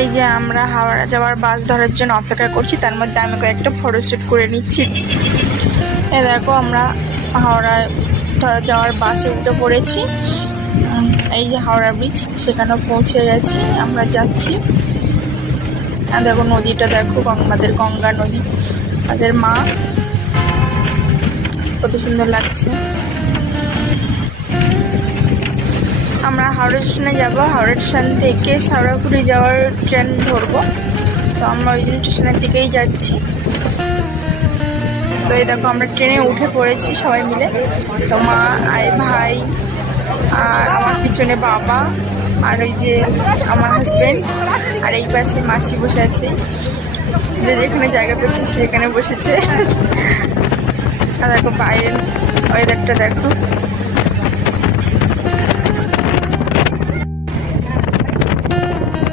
এই যে আমরা হাওড়া যাওয়ার বাস ধরার জন্য অপেক্ষা করছি, তার মধ্যে আমি কয়েকটা ফটোশ্যুট করে নিচ্ছি। এ দেখো আমরা হাওড়া ধরা যাওয়ার বাসে উঠে পড়েছি। এই যে হাওড়া ব্রিজ, সেখানে পৌঁছে গেছি, আমরা যাচ্ছি। আর দেখো নদীটা দেখো, আমাদের গঙ্গা নদী, আমাদের মা, কত সুন্দর লাগছে। আমরা হাওড়া স্টেশনে যাবো, হাওড়া স্টেশন থেকে শেওড়াফুলি যাওয়ার ট্রেন ধরবো, তো আমরা ওই জন্য স্টেশনের দিকেই যাচ্ছি। তো এই দেখো আমরা ট্রেনে উঠে পড়েছি সবাই মিলে, তো মা আর ভাই আর আমার পিছনে বাবা আর ওই যে আমার হাজবেন্ড, আর এই পাশে মাসি বসে আছে, যে যেখানে জায়গা পেয়েছে সেখানে বসেছে। আর দেখো বাইরের ওয়েদারটা দেখো,